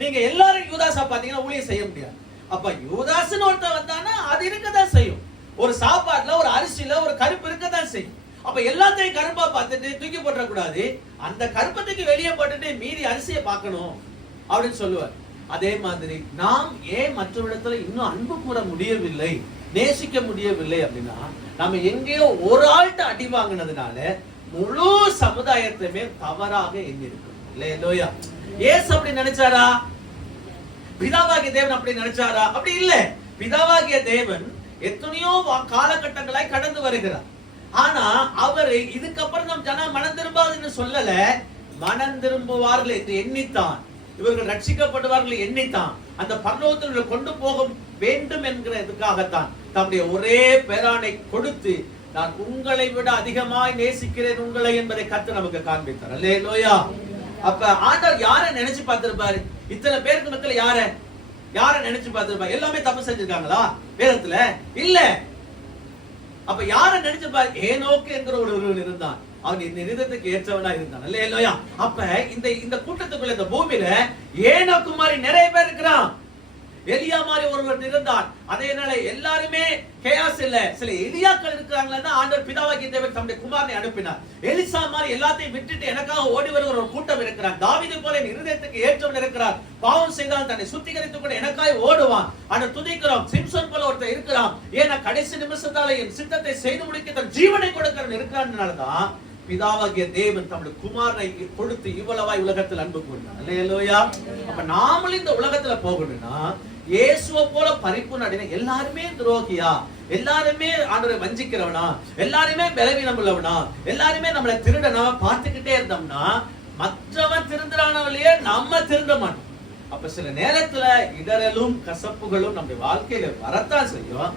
நீங்க எல்லாரும் யூதாஸா பாத்தீங்கன்னா ஊழியம் செய்ய முடியாது. அப்ப யூதாஸ்னு ஒருத்தன் வந்தானா அது இருக்கதான் செய்யும். ஒரு சாப்பாட்டுல ஒரு அரிசியில ஒரு கருப்பு இருக்கதான் செய்யும். அப்ப எல்லாத்தையும் கருப்பா பார்த்துட்டு தூக்கி போட்டுற கூடாது. அந்த கருப்பத்துக்கு வெளியே போட்டுட்டு மீதி அரிசியை பார்க்கணும் அப்படின்னு சொல்லுவார். அதே மாதிரி நாம் ஏன் மற்றவரிடத்துல இன்னும் அன்பு கூற முடியவில்லை, நேசிக்க முடியவில்லை அப்படின்னா, நம்ம எங்கேயோ ஒரு ஆள்கிட்ட அடி வாங்கினதுனால முழு சமுதாயத்தையுமே தவறாக எண்ணி இருக்கோம். இல்லையா? ஏசு அப்படி நினைச்சாரா? பிதாவாகிய தேவன் அப்படி நினைச்சாரா? அப்படி இல்ல. பிதாவாகிய தேவன் எத்தனையோ காலகட்டங்களாய் கடந்து வருகிறார். ஆனா அவரு இதுக்கப்புறம் நம் ஜனம் மனம் திரும்பாதுன்னு சொல்லல, மனம் திரும்புவார்கள் என்று எண்ணித்தான், இவர்கள் ரட்சிக்கப்படுவார்கள் எண்ணித்தான், அந்த பரலோகத்தில் கொண்டு போக வேண்டும் என்கிறதுக்காகத்தான் தம்முடைய ஒரே பேரானை கொடுத்து, நான் உங்களை விட அதிகமாய் நேசிக்கிறேன் உங்களை என்பதை கர்த்தர் நமக்கு காண்பித்தார். அல்லேலூயா. அப்ப ஆண்டவர் யாரை நினைச்சு பார்த்திருப்பாரு? இத்தனை பேருக்கு மக்கள் யார நினைச்சு பார்த்திருப்பாரு? எல்லாமே தப்பு செஞ்சிருக்காங்களா வேதத்துல? இல்ல. அப்ப யார நினைச்சிருப்பாரு? ஏனோக்கு என்கிற ஒருவன் இருந்தான், அவன் இந்த நிதத்துக்கு ஏற்றவனா இருந்தான். அல்லேலூயா. அப்ப இந்த கூட்டத்துக்குள்ள இந்த பூமியில ஏனோக்கு மாதிரி நிறைய பேர் இருக்கிறான். எலியா மாதிரி ஒருவர் இருந்தான். அதனால எல்லாருமே கேயாஸ் இல்ல, சில எலியாக்கள் இருக்கிறாங்களா ஆண்டவர் பிதாவாகிய தேவன் தம்முடைய குமாரனை அனுப்பினார். எலிசா மாதிரி எல்லாத்தையும் விட்டுட்டு எனக்காக ஓடி வருகிற ஒரு கூட்டம் இருக்கிறார். தாவீது போல என் இருதயத்துக்கு ஏற்றவன் இருக்கிறார். பாவம் செய்தால் தன்னை சுத்திகரித்துக் கூட எனக்காக ஓடுவான். ஆனா துதிக்கிறோம். சிம்சன் போல ஒருத்தர் இருக்கிறான். ஏன்னா கடைசி நிமிஷத்தால என் சித்தத்தை செய்து முடிக்க தன் ஜீவனை கொடுக்கிறவன் இருக்கிறான். பிதாவாகிய தேவன் தம்முடைய குமாரனை கொடுத்து இவ்வளவாய் உலகத்தில் அன்பு கூர்ந்தார். அல்லேலூயா. அப்ப நாமளும் இந்த உலகத்துல போகணும்னா இயேசுவை போல பரிபூர்ண அடையனா, எல்லாருமே துரோகியா, எல்லாருமே ஆண்டவரை வஞ்சிக்கிறவனா, எல்லாருமே பலவீனம் உள்ளவனா, எல்லாருமே நம்மளை திருடனா பார்த்துக்கிட்டே இருந்தோம்னா மற்றவன் திருந்துறானவளையே நம்ம திருந்த மாட்டோம். அப்ப சில நேரத்துல இடரலும் கசப்புகளும் நம்முடைய வாழ்க்கையில வரத்தான் செய்யும்.